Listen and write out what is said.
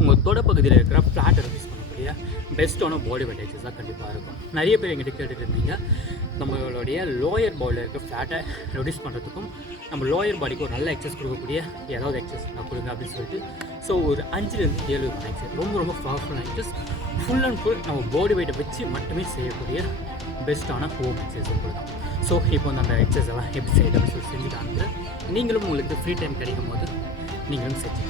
உங்கள் தொடப்பகுதியில் இருக்கிற ஃப்ளாட்டை ரெடியூஸ் பண்ணக்கூடிய பெஸ்ட்டான பாடி வெயிட் எக்ஸசைஸாக கண்டிப்பாக இருக்கும். நிறைய பேர் எங்கிட்ட கேட்டுட்டு இருந்தீங்க, நம்மளுடைய லோயர் பாடியில் இருக்க ஃப்ளாட்டை ரெடியூஸ் பண்ணுறதுக்கும் நம்ம லோயர் பாடிக்கு ஒரு நல்ல எக்ஸசைஸ் கொடுக்கக்கூடிய ஏதாவது எக்ஸசைஸ் நான் கொடுங்க அப்படின்னு சொல்லிட்டு. ஸோ ஒரு 5லேருந்து 7 எக்ஸசைஸ் ரொம்ப பவர்ஃபுல்லான எக்ஸசைஸ், ஃபுல் அண்ட் ஃபுல் நம்ம பாடி வெயிட்டை வச்சு மட்டுமே செய்யக்கூடிய பெஸ்ட்டான ஹோம் எக்ஸசைஸ் கொடுக்கலாம். ஸோ இப்போ வந்து அந்த எக்ஸசைஸ் எல்லாம் எப்படி செய்யுது அப்படின்னு சொல்லி செஞ்சு காமிக்கிறேன். நீங்களும் உங்களுக்கு ஃப்ரீ டைம் கிடைக்கும் போது நீங்களும் செஞ்சு